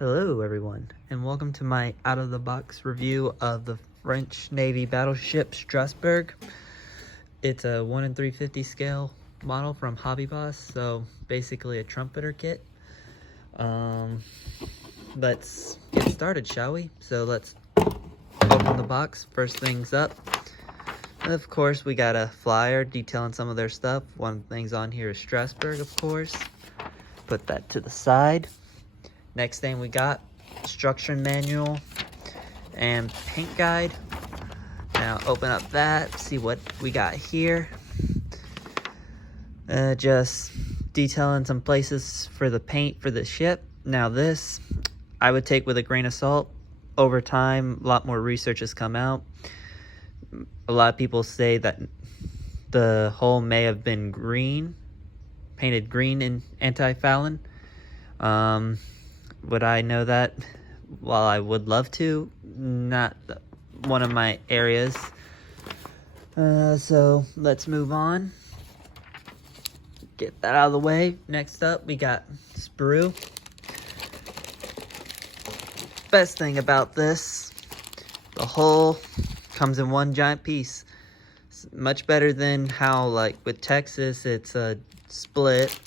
Hello everyone, and welcome to my out-of-the-box review of the French Navy Battleship Strasbourg. It's a 1 in 350 scale model from Hobby Boss, so basically a trumpeter kit. Let's get started, shall we? So let's open the box. First things up, of course, we got a flyer detailing some of their stuff. One of the things on here is Strasbourg, of course. Put that to the side. Next thing we got, instruction manual and paint guide. Now open up that, see what we got here. Just detailing some places for the paint for the ship. Now this, I would take with a grain of salt. Over time, a lot more research has come out. A lot of people say that the hull may have been green, painted green in anti-fouling. Would I know that? While I would love to, not one of my areas. So let's move on. Get that out of the way. Next up, we got sprue. Best thing about this, the hull comes in one giant piece. It's much better than how, like with Texas, it's a split.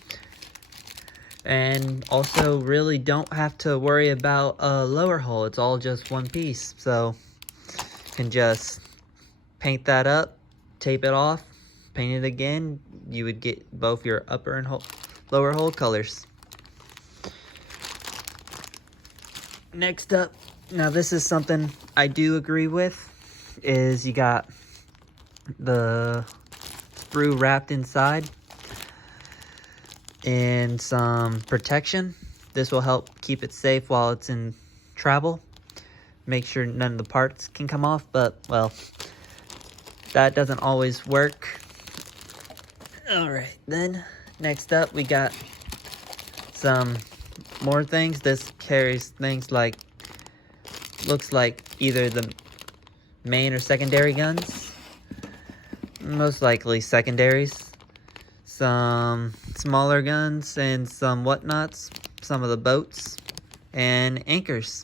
And also really don't have to worry about a lower hull. It's all just one piece. So you can just paint that up, tape it off, paint it again. You would get both your upper and lower hull colors. Next up, now this is something I do agree with, is you got the sprue wrapped inside and some protection. This will help keep it safe while it's in travel. Make sure none of the parts can come off, but well, that doesn't always work. Alright, then next up we got some more things. This carries things like, looks like either the main or secondary guns. Most likely secondaries. Some smaller guns and some whatnots, some of the boats and anchors.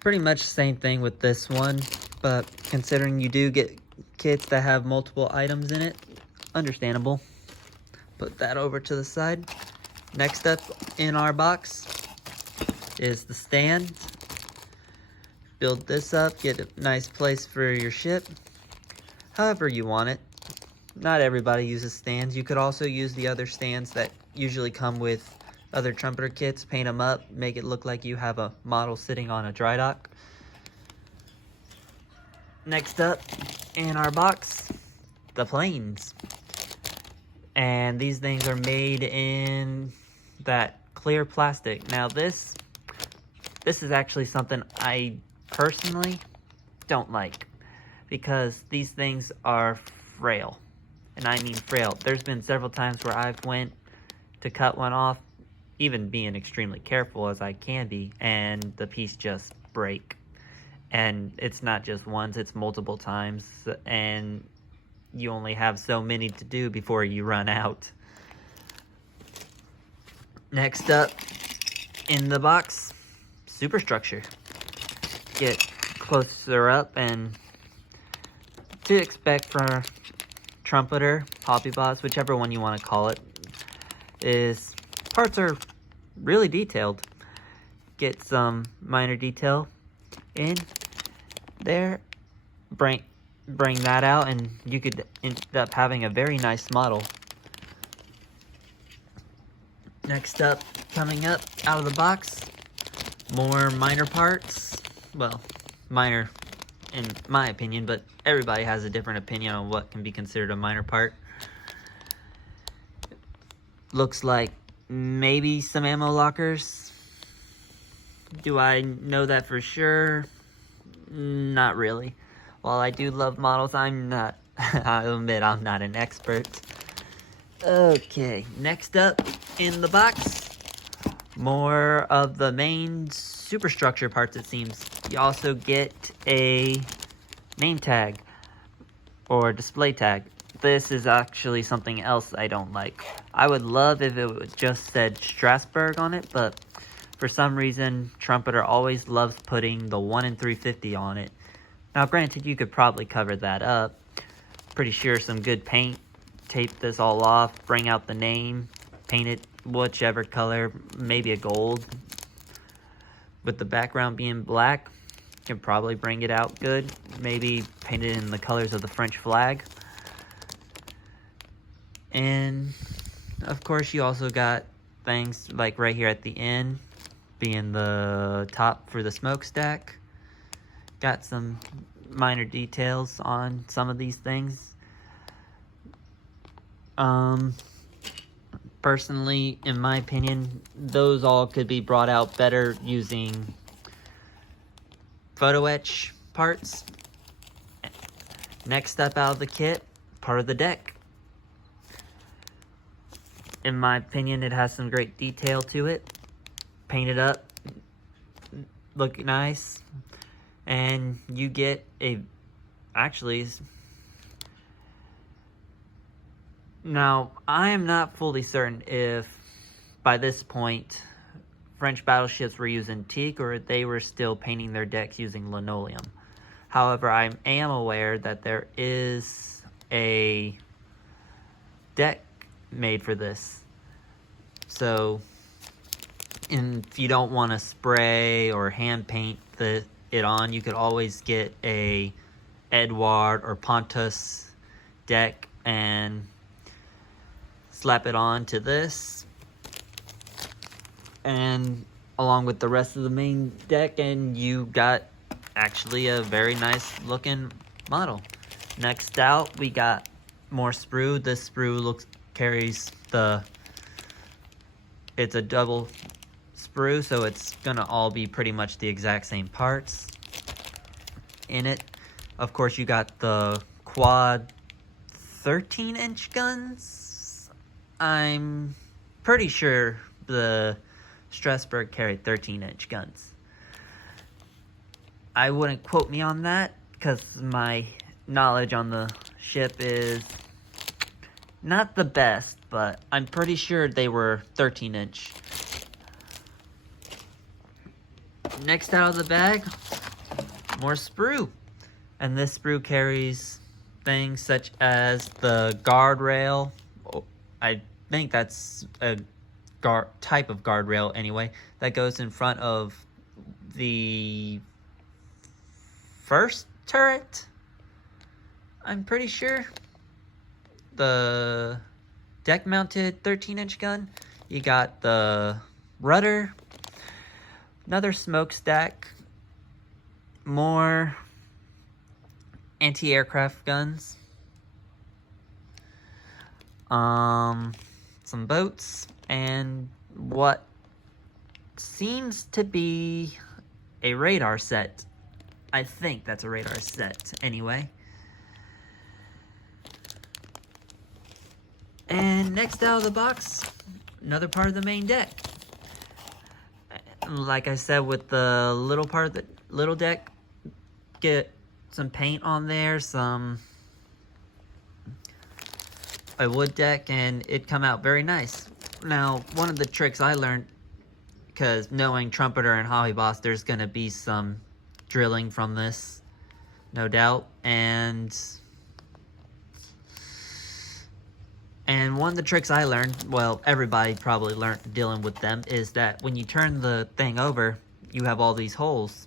Pretty much the same thing with this one, but considering you do get kits that have multiple items in it, understandable. Put that over to the side. Next up in our box is the stand. Build this up, get a nice place for your ship. However you want it. Not everybody uses stands. You could also use the other stands that usually come with other trumpeter kits. Paint them up, make it look like you have a model sitting on a dry dock. Next up in our box, the planes. And these things are made in that clear plastic. Now this is actually something I personally don't like, because these things are frail, and I mean frail. There's been several times where I've went to cut one off, even being extremely careful as I can be, and the piece just break. And it's not just once, it's multiple times, and you only have so many to do before you run out. Next up in the box, superstructure. Get closer up and to expect for trumpeter, Hobby Boss, whichever one you want to call it, is parts are really detailed. Get some minor detail in there, bring that out, and you could end up having a very nice model. Next up, coming up out of the box, more minor parts. Well, minor in my opinion, but everybody has a different opinion on what can be considered a minor part. Looks like maybe some ammo lockers. Do I know that for sure? Not really. While I do love models, I'll admit I'm not an expert. Okay, next up in the box, more of the main superstructure parts, it seems. You also get a name tag or display tag. this is actually something else I don't like. I would love if it would just said Strasbourg on it, but for some reason, Trumpeter always loves putting the 1 in 350 on it. Now, granted, you could probably cover that up. Pretty sure some good paint, tape this all off, bring out the name, paint it whichever color, maybe a gold. With the background being black, can probably bring it out good. Maybe paint it in the colors of the French flag. And of course you also got things like right here at the end being the top for the smokestack. Got some minor details on some of these things. Personally, in my opinion, those all could be brought out better using photo etch parts. Next up out of the kit, part of the deck. In my opinion, it has some great detail to it. Painted up, look nice, and you get a, actually, now I am not fully certain if by this point French battleships were using teak or they were still painting their decks using linoleum. However, I am aware that there is a deck made for this. So, if you don't want to spray or hand paint it on, you could always get a Edward or Pontus deck and slap it on to this. And along with the rest of the main deck, and you got actually a very nice looking model. Next out, we got more sprue. This sprue carries it's a double sprue, so it's gonna all be pretty much the exact same parts in it. Of course, you got the quad 13-inch guns. I'm pretty sure the Strasbourg carried 13-inch guns. I wouldn't quote me on that because my knowledge on the ship is not the best, but I'm pretty sure they were 13-inch. Next out of the bag, more sprue. And this sprue carries things such as the guardrail. I think that's a type of guardrail anyway, that goes in front of the first turret, I'm pretty sure. The deck mounted 13-inch gun. You got the rudder, another smokestack, more anti-aircraft guns, some boats, and what seems to be a radar set. I think that's a radar set anyway. And next out of the box, another part of the main deck. Like I said, with the little part of the little deck, get some paint on there, a wood deck, and it come out very nice. Now, one of the tricks I learned, because knowing Trumpeter and Hobby Boss, there's going to be some drilling from this, no doubt, and one of the tricks I learned, well, everybody probably learned dealing with them, is that when you turn the thing over, you have all these holes.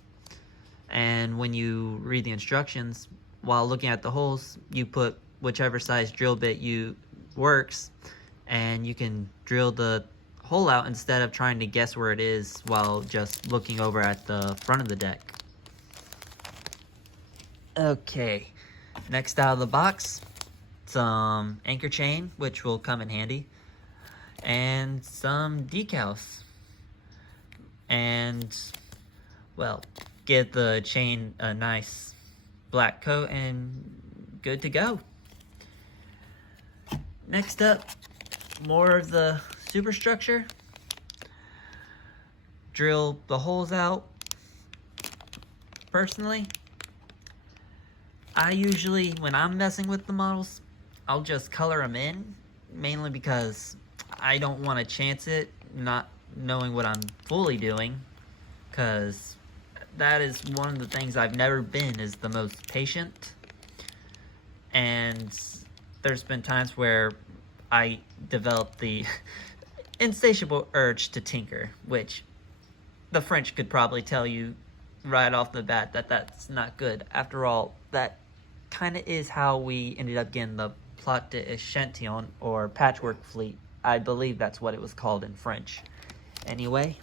And when you read the instructions, while looking at the holes, you put whichever size drill bit works, and you can drill the hole out instead of trying to guess where it is while just looking over at the front of the deck. Okay, next out of the box, some anchor chain, which will come in handy, and some decals. And, well, give the chain a nice black coat and good to go. Next up, more of the superstructure. Drill the holes out. Personally, I usually, when I'm messing with the models, I'll just color them in, mainly because I don't want to chance it not knowing what I'm fully doing, because that is one of the things I've never been, is the most patient. And there's been times where I developed the insatiable urge to tinker, which the French could probably tell you right off the bat that that's not good. After all, that kind of is how we ended up getting the plot d'échantillon, or patchwork fleet. I believe that's what it was called in French. Anyway,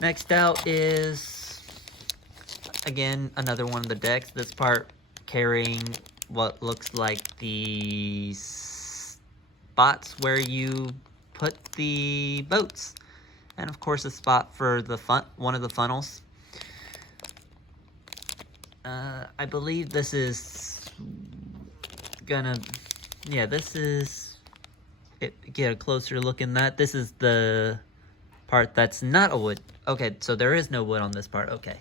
next out is, again, another one of the decks. This part carrying what looks like the spots where you put the boats, and of course a spot for the one of the funnels. I believe this is gonna, yeah, this is it. Get a closer look in that. This is the part that's not a wood. Okay, so there is no wood on this part. Okay,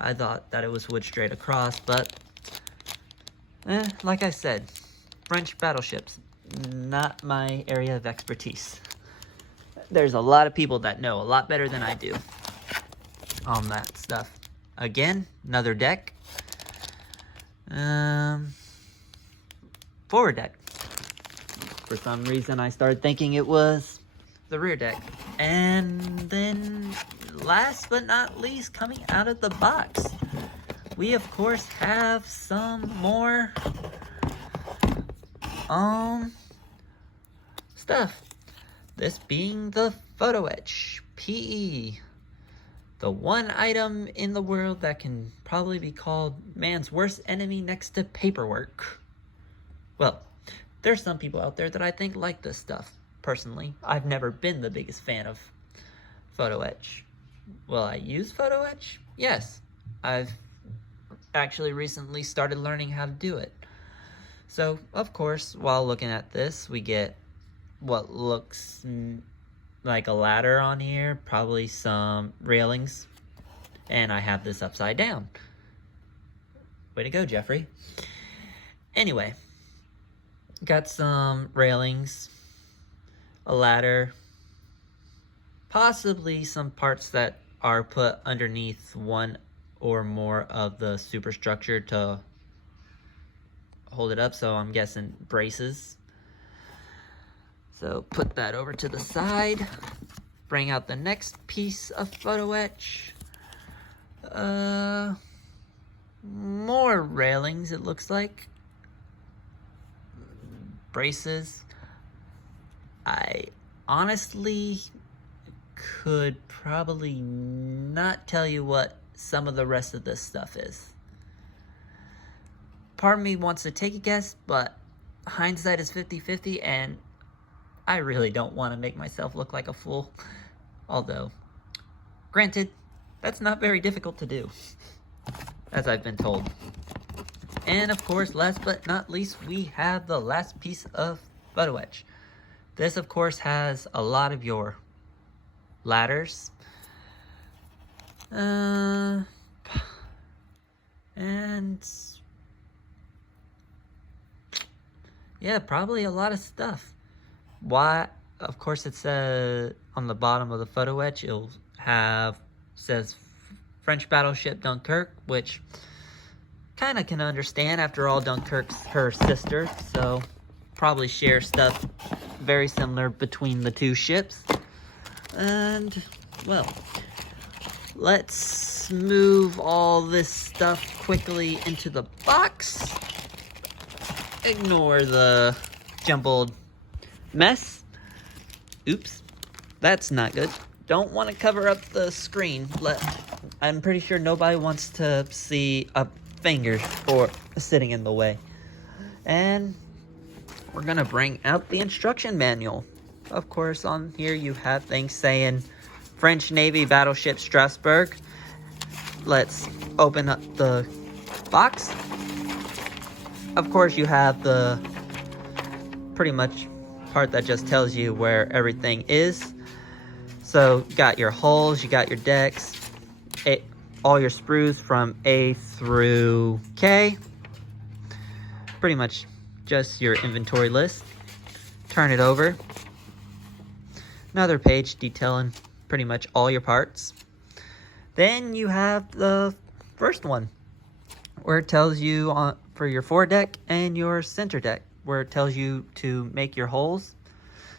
I thought that it was wood straight across, but like I said, French battleships, not my area of expertise. There's a lot of people that know a lot better than I do on that stuff. Again, another deck. Forward deck. For some reason, I started thinking it was the rear deck. And then, last but not least, coming out of the box, we of course have some more stuff. This being the Photo Etch PE. The one item in the world that can probably be called man's worst enemy next to paperwork. Well, there's some people out there that I think like this stuff. Personally, I've never been the biggest fan of Photo Etch. Will I use Photo Etch? Yes. I've actually recently started learning how to do it. So, of course, while looking at this, we get what looks like a ladder on here, probably some railings, and I have this upside down. Way to go, Jeffrey. Anyway, got some railings, a ladder, possibly some parts that are put underneath one or more of the superstructure to hold it up, so I'm guessing braces. So put that over to the side. Bring out the next piece of Photo Etch. More railings, it looks like. Braces. I honestly could probably not tell you what some of the rest of this stuff is. Part of me wants to take a guess, but hindsight is 50-50, and I really don't want to make myself look like a fool. Although, granted, that's not very difficult to do, as I've been told. And of course, last but not least, we have the last piece of Photo Etch. This, of course, has a lot of your ladders. And yeah, probably a lot of stuff. Why? Of course, it says on the bottom of the Photo Etch, it'll says French Battleship Dunkirk, which kind of can understand. After all, Dunkirk's her sister, so probably share stuff very similar between the two ships. And, well, let's move all this stuff quickly into the box. Ignore the jumbled mess. Oops, that's not good. Don't want to cover up the screen. I'm pretty sure nobody wants to see a finger or sitting in the way. And we're gonna bring out the instruction manual. Of course, on here you have things saying French Navy Battleship Strasbourg. Let's open up the box. Of course, you have the pretty much part that just tells you where everything is. So, you got your hulls, you got your decks, all your sprues from A through K. Pretty much just your inventory list. Turn it over. Another page detailing pretty much all your parts. Then you have the first one, where it tells you for your foredeck and your center deck, where it tells you to make your holes.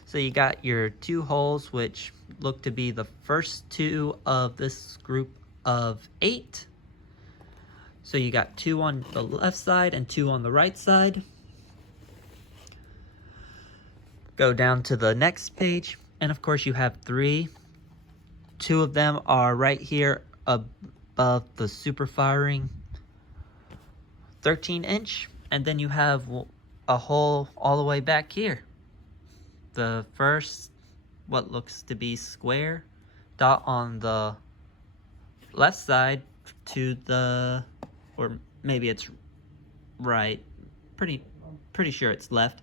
So you got your 2 holes, which look to be the first 2 of this group of 8. So you got 2 on the left side and 2 on the right side. Go down to the next page, and of course you have 3. 2 of them are right here above the super firing 13-inch, and then you have a hole all the way back here. The first, what looks to be square dot on the left side to the, or maybe it's right, pretty sure it's left,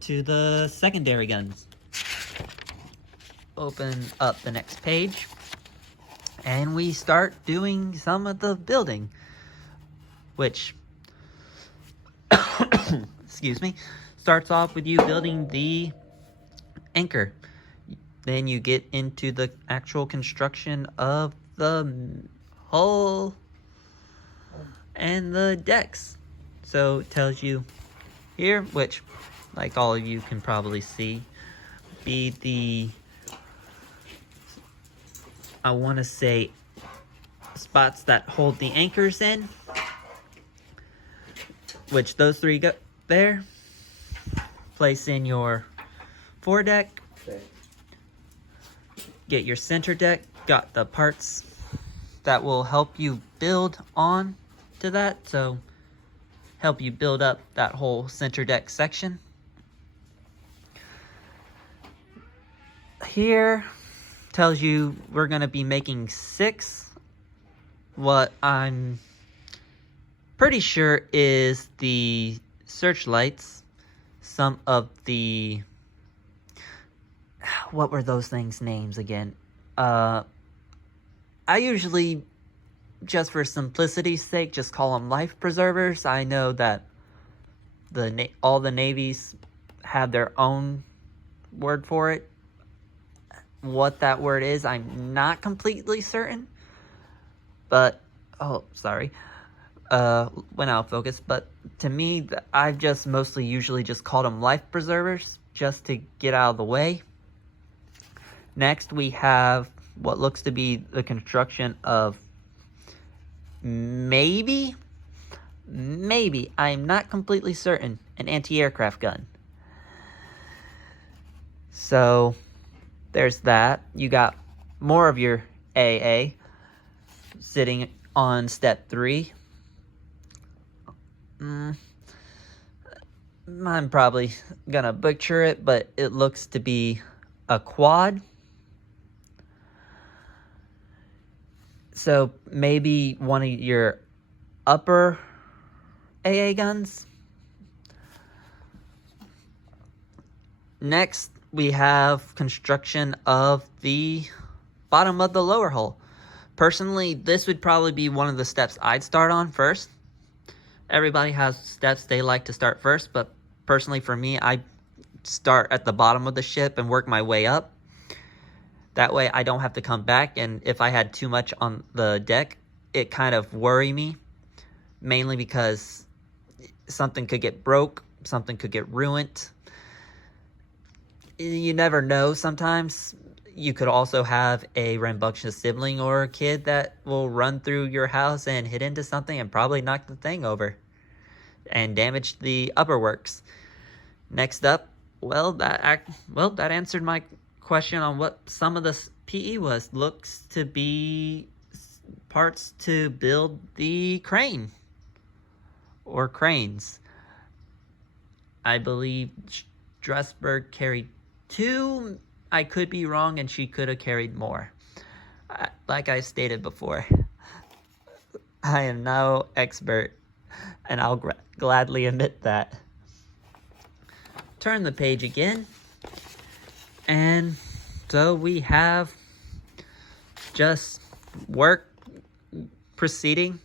to the secondary guns. Open up the next page, and we start doing some of the building, which excuse me, starts off with you building the anchor. Then you get into the actual construction of the hull and the decks. So it tells you here, which, like all of you can probably see, be the, I want to say, spots that hold the anchors in, which those 3 go there. Place in your foredeck. Get your center deck. Got the parts that will help you build on to that, so help you build up that whole center deck section. Here tells you we're going to be making 6. What I'm pretty sure is the searchlights. Some of the, what were those things' names again? I usually, just for simplicity's sake, just call them life preservers. I know that all the navies have their own word for it. What that word is, I'm not completely certain. But, oh, sorry. Went out of focus. But to me, I've just usually just called them life preservers, just to get out of the way. Next, we have what looks to be the construction of maybe, I'm not completely certain, an anti-aircraft gun. So there's that. You got more of your AA sitting on step 3. I'm probably gonna butcher it, but it looks to be a quad. So maybe one of your upper AA guns. Next, we have construction of the bottom of the lower hull. Personally, this would probably be one of the steps I'd start on first. Everybody has steps they like to start first, but personally for me, I start at the bottom of the ship and work my way up. That way I don't have to come back, and if I had too much on the deck, it kind of worry me, mainly because something could get broke, something could get ruined. You never know sometimes. You could also have a rambunctious sibling or a kid that will run through your house and hit into something and probably knock the thing over and damage the upper works. Next up, that answered my question on what some of the PE was. Looks to be parts to build the crane or cranes. I believe Strasbourg carried 2. I could be wrong, and she could have carried more. Like I stated before, I am no expert, and I'll gladly admit that. Turn the page again, and so we have just work proceeding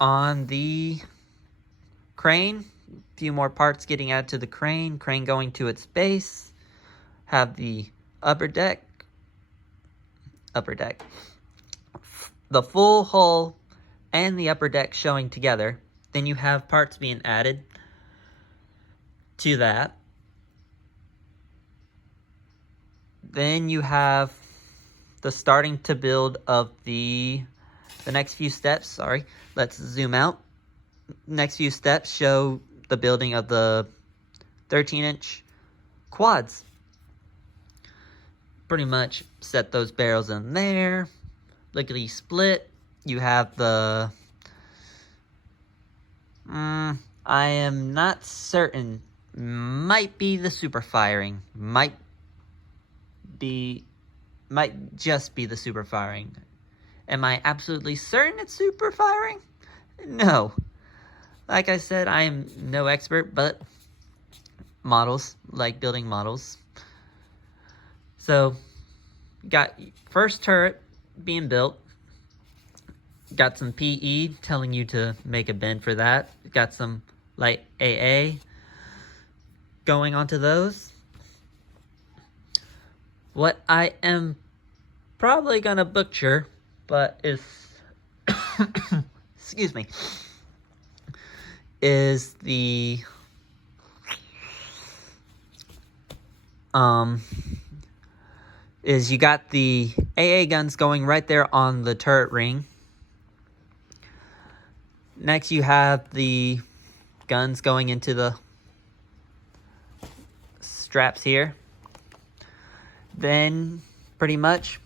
on the crane. few more parts getting added to the crane going to its base. Have the upper deck, the full hull and the upper deck showing together. Then you have parts being added to that. Then you have the starting to build of the next few steps. Sorry, let's zoom out. Next few steps show the building of the 13-inch quads. Pretty much set those barrels in there. Lickety split. You have the I am not certain. Might be the super firing. Might just be the super firing. Am I absolutely certain it's super firing? No. Like I said, I am no expert, but models, like building models. So, got first turret being built. Got some PE telling you to make a bend for that. Got some light AA going onto those. What I am probably gonna butcher, but is excuse me, is the is you got the AA guns going right there on the turret ring. Next you have the guns going into the straps here. Then pretty much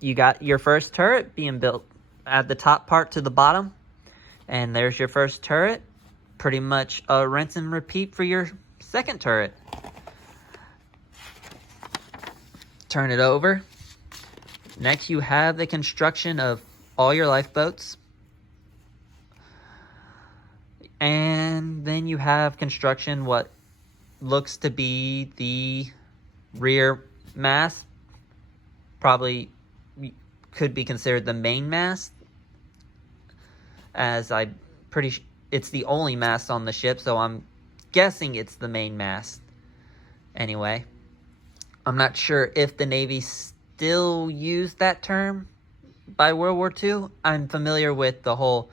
you got your first turret being built. Add the top part to the bottom, and there's your first turret. Pretty much a rinse and repeat for your second turret. Turn it over. Next you have the construction of all your lifeboats. And then you have construction what looks to be the rear mast. Probably could be considered the main mast, as it's the only mast on the ship, so I'm guessing it's the main mast. Anyway, I'm not sure if the Navy still used that term by World War II. I'm familiar with the whole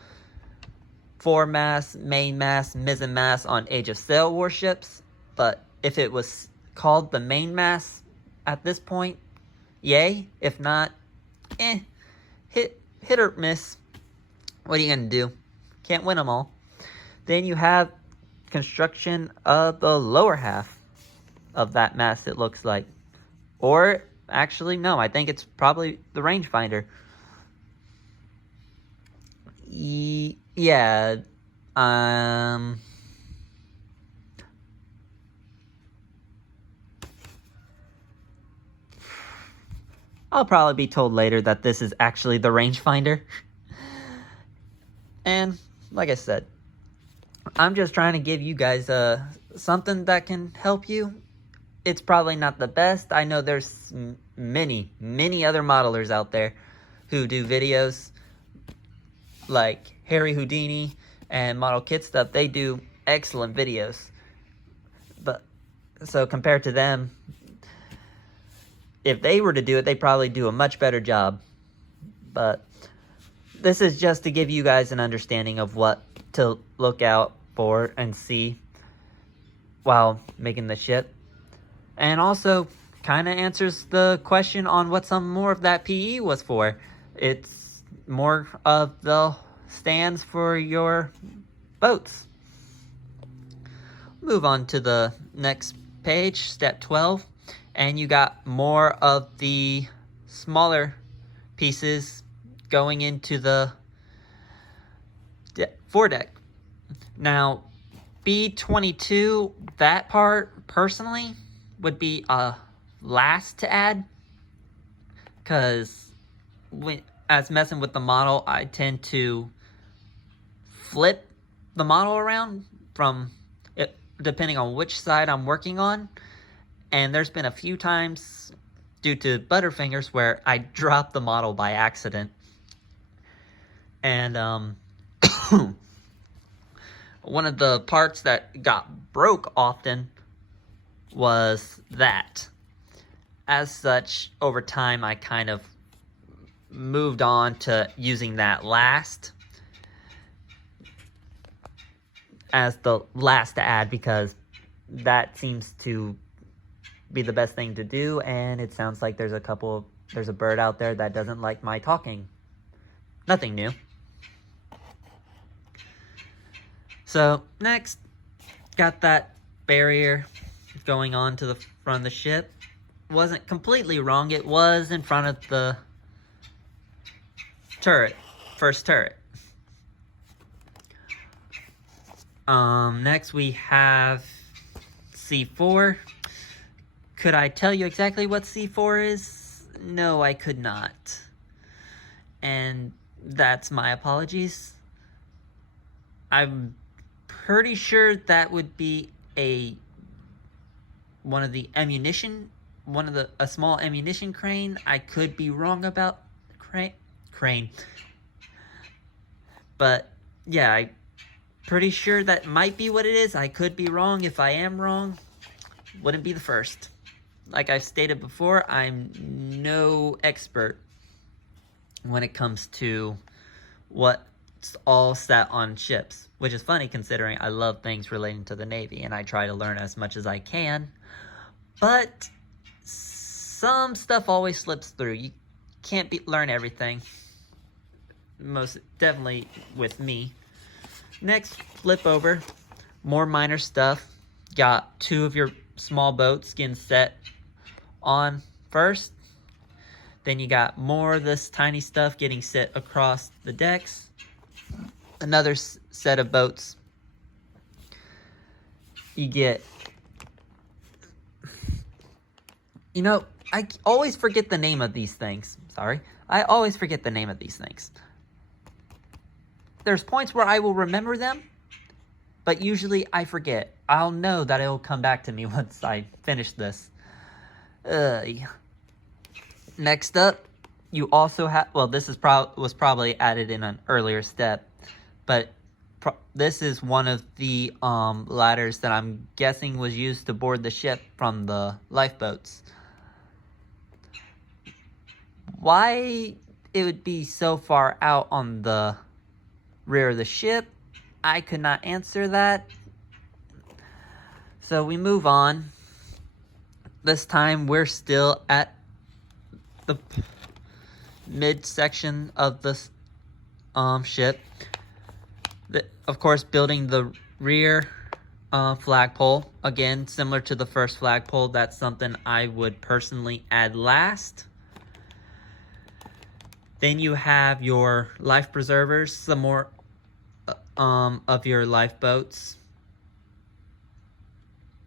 foremast, mainmast, mizzenmast on Age of Sail warships, but if it was called the mainmast at this point, yay. If not, hit or miss. What are you gonna do? Can't win them all. Then you have construction of the lower half of that mast, it looks like. Or, actually, no, I think it's probably the rangefinder. Yeah, I'll probably be told later that this is actually the rangefinder. And, like I said, I'm just trying to give you guys something that can help you. It's probably not the best. I know there's many other modelers out there who do videos like Harry Houdini and Model Kit Stuff. They do excellent videos. But so compared to them, if they were to do it, they'd probably do a much better job. But this is just to give you guys an understanding of what to look out for and see while making the ship. And also kind of answers the question on what some more of that PE was for. It's more of the stands for your boats. Move on to the next page, step 12. And you got more of the smaller pieces going into the foredeck. Now, B-22, that part, personally, would be last to add. Because as messing with the model, I tend to flip the model around from it, depending on which side I'm working on. And there's been a few times, due to Butterfingers, where I dropped the model by accident. And, One of the parts that got broke often was that. As such, over time, I kind of moved on to using that last as the last to add, because that seems to be the best thing to do, and it sounds like there's a bird out there that doesn't like my talking. Nothing new. So next, got that barrier going on to the front of the ship. Wasn't completely wrong. It was in front of the turret, first turret. Next we have C4. Could I tell you exactly what C4 is? No, I could not. And that's my apologies. I'm pretty sure that would be a small ammunition crane. I could be wrong about crane. But yeah, I'm pretty sure that might be what it is. I could be wrong. If I am wrong, wouldn't be the first. Like I've stated before, I'm no expert when it comes to what's all set on ships, which is funny considering I love things relating to the Navy and I try to learn as much as I can. But some stuff always slips through. You can't learn everything. Most definitely with me. Next, flip over. More minor stuff. Got 2 of your small boats getting set on first. Then you got more of this tiny stuff getting set across the decks. Another set of boats. You get... You know, I always forget the name of these things. Sorry. I always forget the name of these things. There's points where I will remember them, but usually I forget. I'll know that it will come back to me once I finish this. Next up, you also have... Well, this is was probably added in an earlier step, but this is one of the ladders that I'm guessing was used to board the ship from the lifeboats. Why it would be so far out on the rear of the ship, I could not answer that. So we move on. This time we're still at the midsection of the ship. Of course, building the rear flagpole. Again, similar to the first flagpole, that's something I would personally add last. Then you have your life preservers, some more of your lifeboats.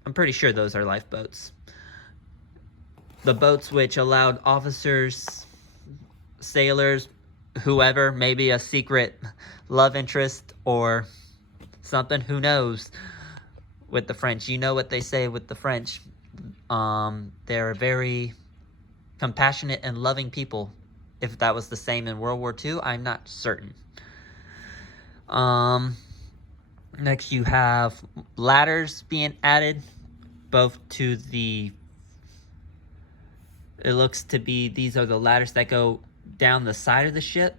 I'm pretty sure those are lifeboats. The boats which allowed officers, sailors, whoever, maybe a secret love interest or something, who knows, with the French. You know what they say with the French. They're very compassionate and loving people. If that was the same in World War II, I'm not certain. Next you have ladders being added, both to the... It looks to be, these are the ladders that go down the side of the ship.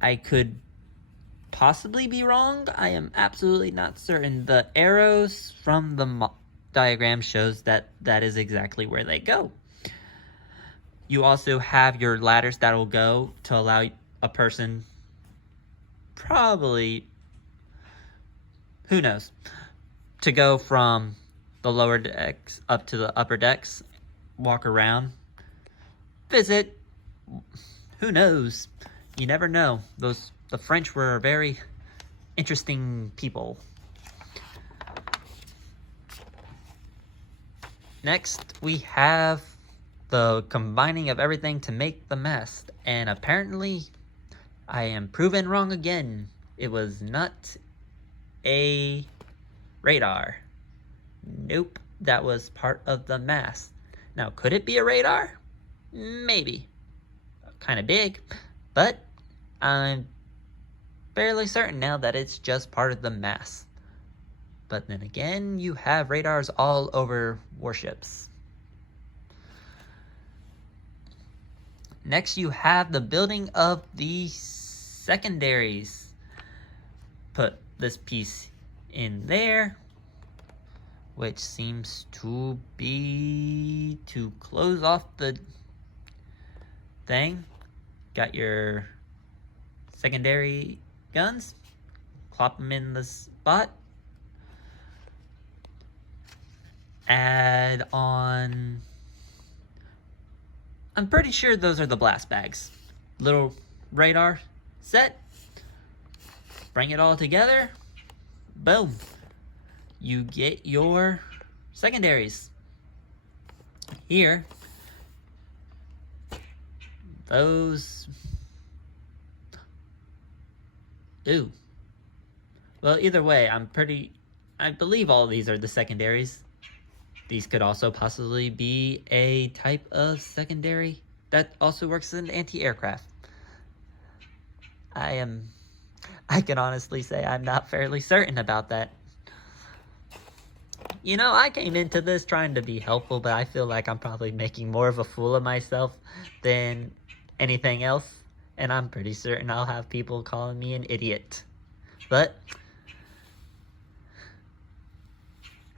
I could possibly be wrong. I am absolutely not certain. The arrows from the diagram shows that that is exactly where they go. You also have your ladders that will go to allow a person, probably, who knows, to go from the lower decks up to the upper decks, walk around, visit, who knows, you never know. The French were very interesting people. Next, we have the combining of everything to make the mast, and apparently I am proven wrong again. It was not a radar. Nope, that was part of the mast. Now, could it be a radar? Maybe. Kind of big, but I'm fairly certain now that it's just part of the mast. But then again, you have radars all over warships. Next, you have the building of the secondaries. Put this piece in there, which seems to be to close off the thing. Got your secondary guns. Plop them in the spot. Add on... I'm pretty sure those are the blast bags. Little radar set. Bring it all together. Boom. You get your secondaries. Here, those... Ooh. Well, either way, I believe all of these are the secondaries. These could also possibly be a type of secondary that also works as an anti-aircraft. I can honestly say I'm not fairly certain about that. You know, I came into this trying to be helpful, but I feel like I'm probably making more of a fool of myself than anything else. And I'm pretty certain I'll have people calling me an idiot. But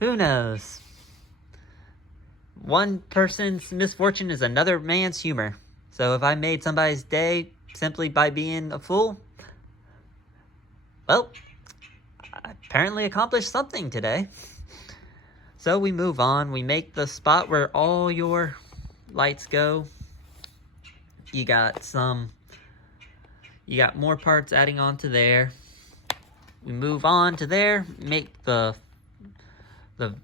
who knows? One person's misfortune is another man's humor. So if I made somebody's day simply by being a fool, well, I apparently accomplished something today. So we move on. We make the spot where all your lights go. You got more parts adding on to there. We move on to there, make the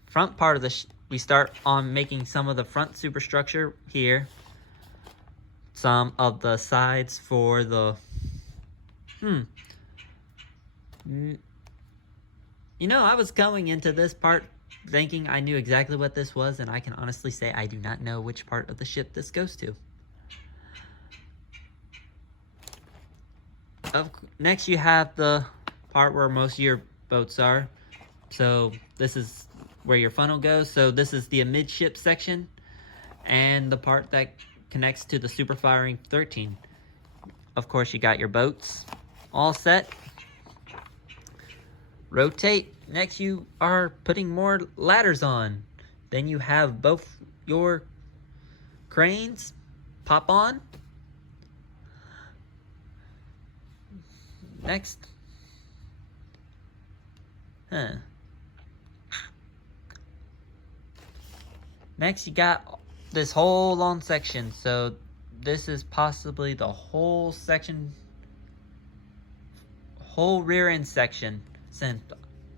front part of the we start on making some of the front superstructure here. Some of the sides for the You know, I was going into this part thinking I knew exactly what this was, and I can honestly say I do not know which part of the ship this goes to. Next, you have the part where most of your boats are. So this is where your funnel goes. So this is the amidship section and the part that connects to the super firing 13. Of course, you got your boats all set. Rotate. Next, you are putting more ladders on. Then you have both your cranes pop on. Next. Next, you got this whole long section. So this is possibly the whole section, whole rear end section. Since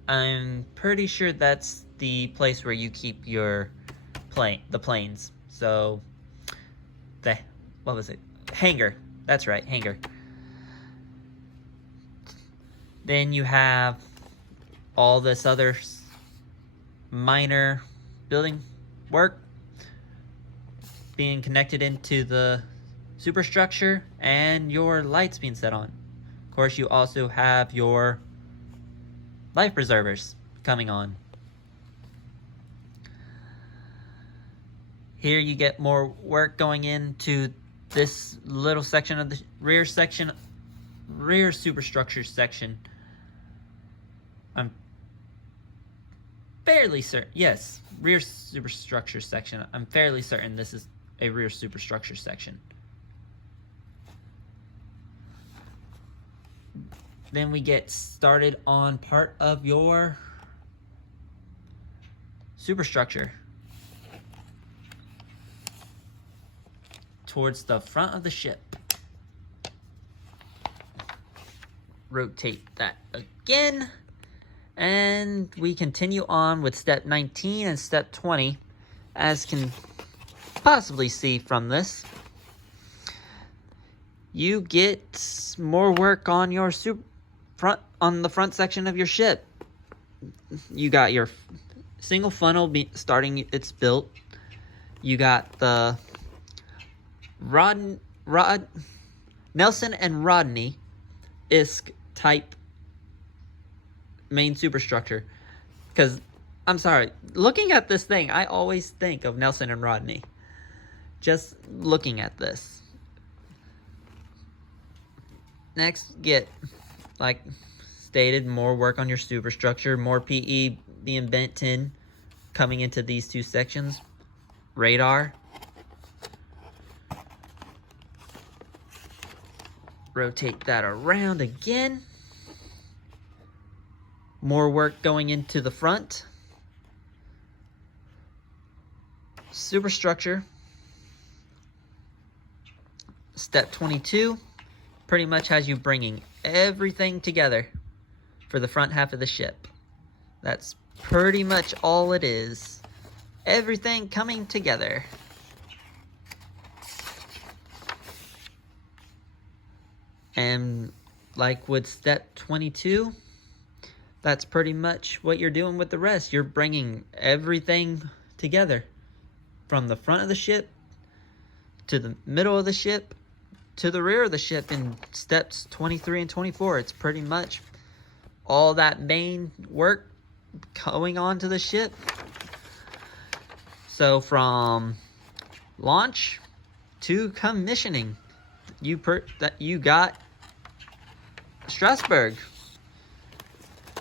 I'm pretty sure that's the place where you keep your the planes. So what was it? Hangar. That's right, hangar. Then you have all this other minor building work being connected into the superstructure and your lights being set on. Of course, you also have your life preservers coming on. Here you get more work going into this little section of the rear superstructure section. I'm fairly certain, yes, rear superstructure section. I'm fairly certain this is a rear superstructure section. Then we get started on part of your superstructure towards the front of the ship. Rotate that again. And we continue on with step 19 and step 20, as can possibly see from this. You get more work on your on the front section of your ship. You got your single funnel starting its built. You got the Nelson and Rodney Isk type main superstructure. Because, I'm sorry, looking at this thing, I always think of Nelson and Rodney. Just looking at this. Next, get, like stated, more work on your superstructure, more PE being bent in, coming into these two sections. Radar. Rotate that around again. More work going into the front. Superstructure. Step 22 pretty much has you bringing everything together for the front half of the ship. That's pretty much all it is. Everything coming together. And like with step 22, that's pretty much what you're doing with the rest. You're bringing everything together from the front of the ship to the middle of the ship to the rear of the ship in steps 23 and 24. It's pretty much all that main work going on to the ship. So from launch to commissioning, you got Strasbourg.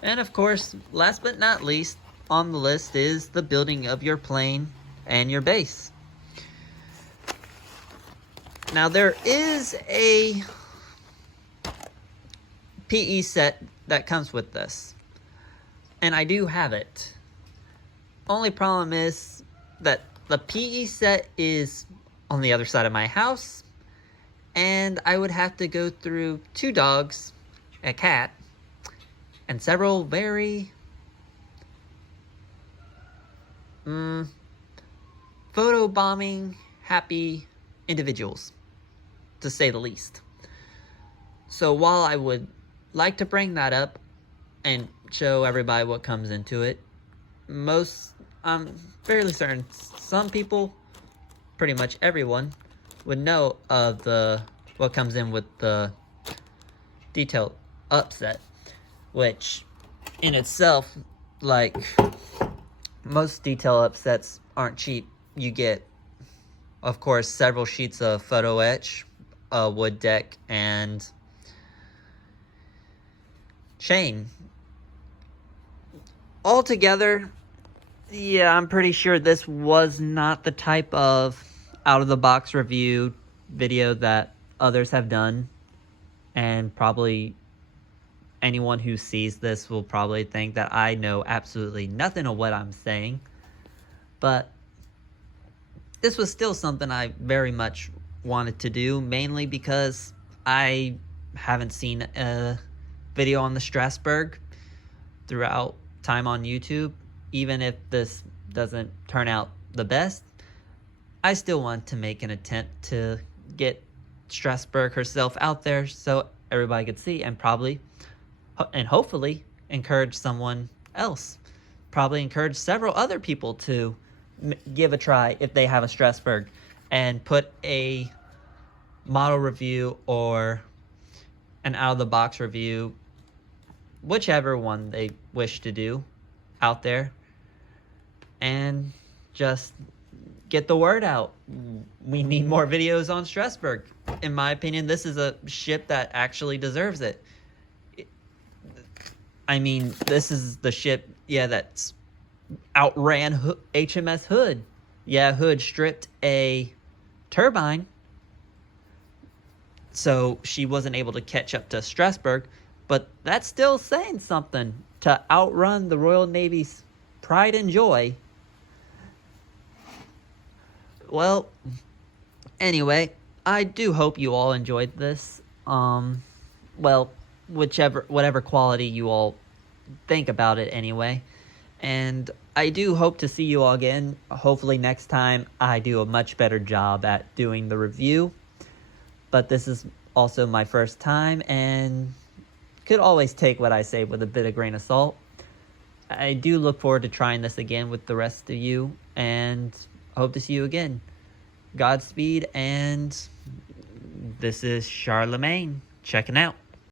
And of course, last but not least on the list is the building of your plane and your base. Now there is a PE set that comes with this, and I do have it. Only problem is that the PE set is on the other side of my house, and I would have to go through 2 dogs, a cat, and several very photobombing happy individuals, to say the least. So while I would like to bring that up and show everybody what comes into it, I'm fairly certain some people, pretty much everyone, would know of what comes in with the detailed upset, which in itself, like most detail upsets aren't cheap. You get, of course, several sheets of photo etch, a wood deck, and chain. Altogether, yeah, I'm pretty sure this was not the type of out-of-the-box review video that others have done, and probably anyone who sees this will probably think that I know absolutely nothing of what I'm saying. But this was still something I very much wanted to do, mainly because I haven't seen a video on the Strasbourg throughout time on YouTube. Even if this doesn't turn out the best, I still want to make an attempt to get Strasbourg herself out there so everybody could see, and probably and hopefully encourage someone else, probably encourage several other people to give a try if they have a Strasbourg, and put a model review or an out-of-the-box review, whichever one they wish to do, out there, and just get the word out. We need more videos on Strasbourg. In my opinion, this is a ship that actually deserves it. I mean, this is the ship, yeah, that's outran HMS Hood. Yeah, Hood stripped a turbine, so she wasn't able to catch up to Strasbourg, but that's still saying something. To outrun the Royal Navy's pride and joy. Well, anyway, I do hope you all enjoyed this. Well, whatever quality you all think about it anyway. And I do hope to see you all again. Hopefully next time I do a much better job at doing the review. But this is also my first time, and could always take what I say with a bit of grain of salt. I do look forward to trying this again with the rest of you, and hope to see you again. Godspeed, and this is Charlemagne checking out.